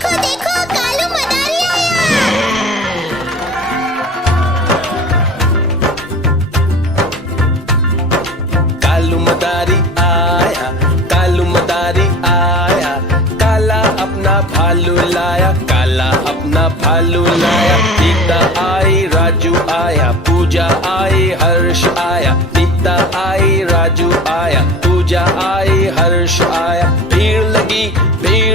देखो देखो कालू मदारी आया। कालू मदारी आया, कालू मदारी आया, काला अपना भालू लाया, काला अपना भालू लाया। सीता आई, राजू आया, पूजा आई, हर्ष आया। सीता आई, राजू आया, पूजा आई, हर्ष आया। भीड़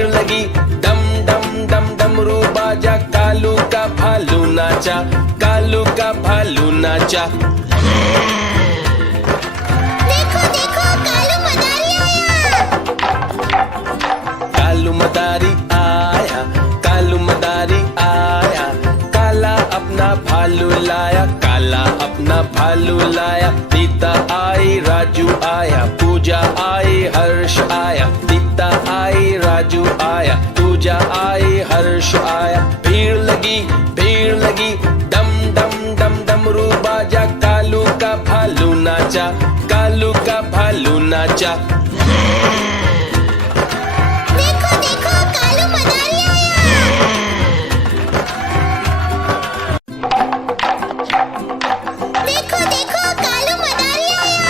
लगी, डम डम डम डमरू बाजा, कालू का भालू नाचा, कालू का भालू नाचा। देखो देखो कालू मदारी आया। कालू मदारी आया, कालू मदारी आया, काला अपना भालू लाया, काला अपना भालू लाया। सीता आई, राजू आया, पूजा आई, हर्ष आया। सीता आई, राजू आया, पूजा आई, हर्ष आया। भीड़ लगी, डम डम डम डमरू बाजा, कालू का भालू नाचा, कालू का भालू नाचा। देखो देखो कालू मदारी आया। देखो देखो कालू मदारी आया।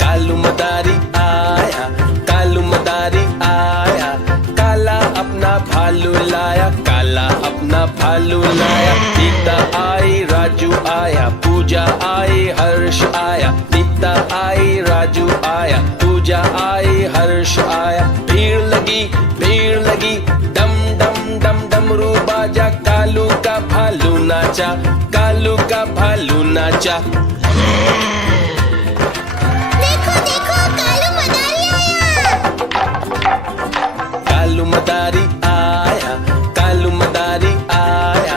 कालू मदारी आया, कालू मदारी आया, काला अपना भालू लाया, काला अपना भालू लाया। सीता आई, राजू आया, पूजा आई, हर्ष आया। सीता आई, राजू आया, पूजा आई, हर्ष आया। भीड़ लगी, डम डम डम डमरू बाजा, कालू का भालू नाचा, कालू का भालू नाचा। देखो देखो कालू मदारी आया। कालू मदारी आया, कालू मदारी आया,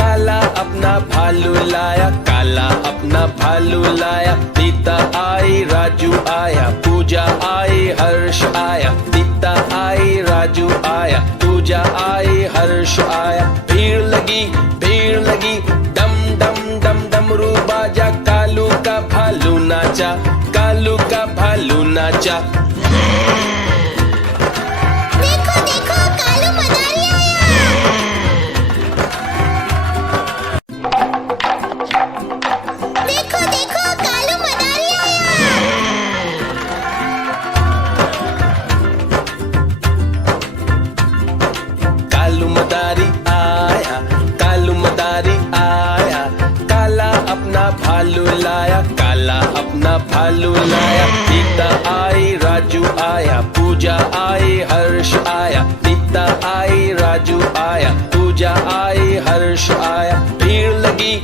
काला अपना भालू लाया, काला अपना भालू लाया। सीता आई, राजू आया, पूजा आई, हर्ष आया। सीता आई, राजू आया, पूजा आई, हर्ष आया। भीड़ लगी, डम डम डम डमरू बाजा, कालू का भालू नाचा, कालू का भालू नाचा। देखो देखो कालू मदारी आया। देखो देखो कालू मदारी आया। कालू मदारी आया, कालू मदारी आया, काला अपना भालू लाया, काला अपना भालू लाया। सीता आई, राजू आया, पूजा आई, हर्ष आया। सीता आई, राजू आया, पूजा आई, हर्ष आया। भीड़ लगी,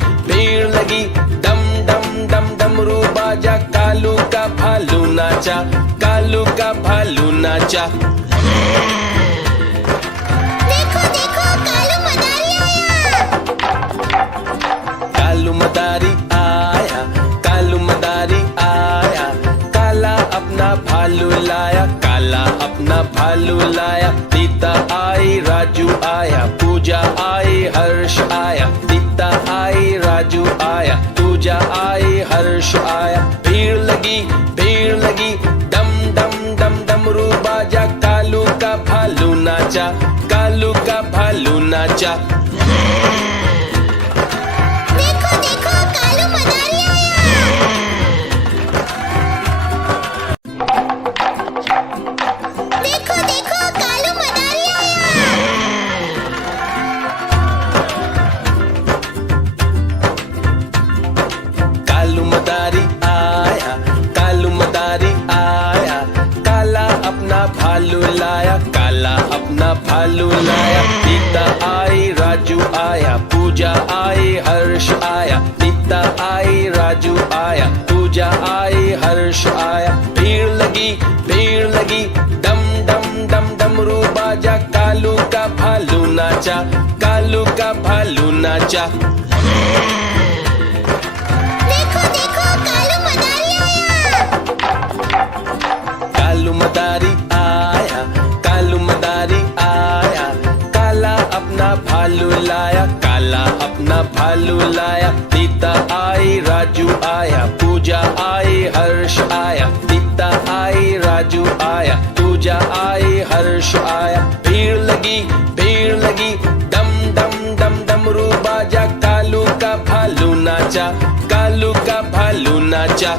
डम डम डम डमरू बाजा, कालू का भालू नाचा, कालू का भालू नाचा। देखो देखो कालू मदारी आया। कालू मदारी आया, कालू मदारी आया, काला अपना भालू लाया, काला अपना भालू लाया। सीता आई, राजू आया, पूजा आई, हर्ष आया। सीता आई, राजू आया, पूजा आई, हर्ष आया। भीड़ लगी, डम डम डम डमरू बाजा, कालू का भालू नाचा, कालू का भालू नाचा। देखो देखो कालू मदारी आया। देखो देखो कालू मदारी आया। कालू मदारी आया, कालू मदारी आया, काला अपना भालू लाया, काला अपना भालू लाया। सीता आई, राजू आया, पूजा आई, हर्ष आया। सीता आई, राजू आया, पूजा आई, हर्ष आया। भीड़ लगी, डम डम डम डमरू बाजा, कालू का भालू नाचा, कालू का भालू नाचा। देखो देखो कालू मदारी आया। कालू मदारी आया, कालू मदारी आया, काला अपना भालू लाया, काला अपना भालू लाया। सीता आई, राजू आया, पूजा आई, हर्ष आया। पूजा आई, हर्ष आया, भीड़ लगी, डम डम डम डमरू बाजा, कालू का भालू नाचा, कालू का भालू नाचा।